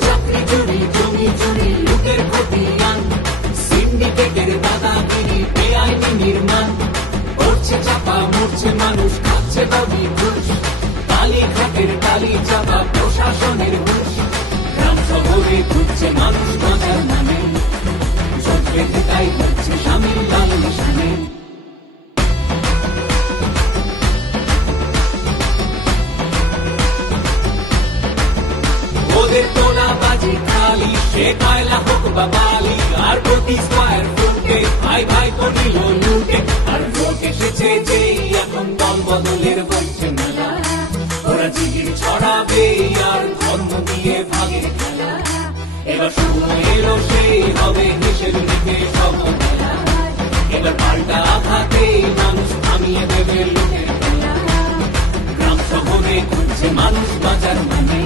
চাকরি চুরি জমি চুরি লুটের খতিয়ান সিন্ডিকেটের দাদাগিরি বেআইনি নির্মাণ করছে চাপা মরছে মানুষ খাচ্ছে দাবি ঘুষ কালীঘাটের টালি চাপা প্রশাসনের ঘুষ গ্রাম শহরে ঘুরছে মানুষ বাঁচার নামে জোট বেঁধে তাই হচ্ছে শামিল লাল নিশানে ওদের তোলাবাজি খালি সে কয়লা হোক বা বালি আর প্রতি স্কয়ার ফুটে ভাই ভাই করিল লুটে আর ভোট এসেছে যেই এখন দল বদলের বলছে মেলা ওরা জিগির ছড়াবে আর ধর্ম দিয়ে ভাগে খেলা এবার সময় এলো সেই হবে হিসেব নিতে সব খেলা এবার পাল্টা আঘাতে মানুষ থামিয়ে দেবে লুটের খেলা গ্রাম শহরে ঘুরছে মানুষ বাঁচার মানে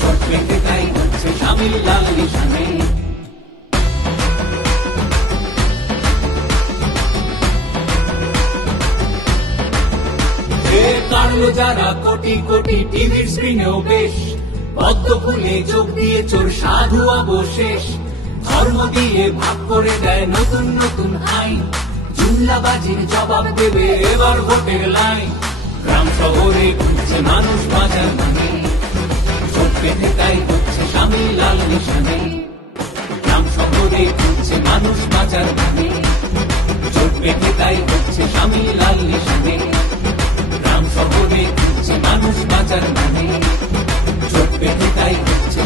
জোট বেঁধে তাই হচ্ছে শামিল লাল নিশানে কারলো যারা কোটি কোটি টিভির স্ক্রিনেও বেশ পদ্ম ফুলে চোখ দিয়ে চোর সাধু অবশেষ ধর্ম দিয়ে ভাগ করে দেয় নতুন নতুন আইন জুমলাবাজির জবাব দেবে এবার ভোটের লাইন গ্রাম শহরে ঘুরছে মানুষ বাঁচার মানে জোট বেঁধে তাই হচ্ছে শামিল লাল নিশানে গ্রাম শহরে ঘুরছে মানুষ বাঁচার মানে জোট বেঁধে তাই হচ্ছে শামিল লাল নিশানে গ্রাম শহরে ঘুরছে মানুষ বাঁচার মানে জোট বেঁধে তাই হচ্ছে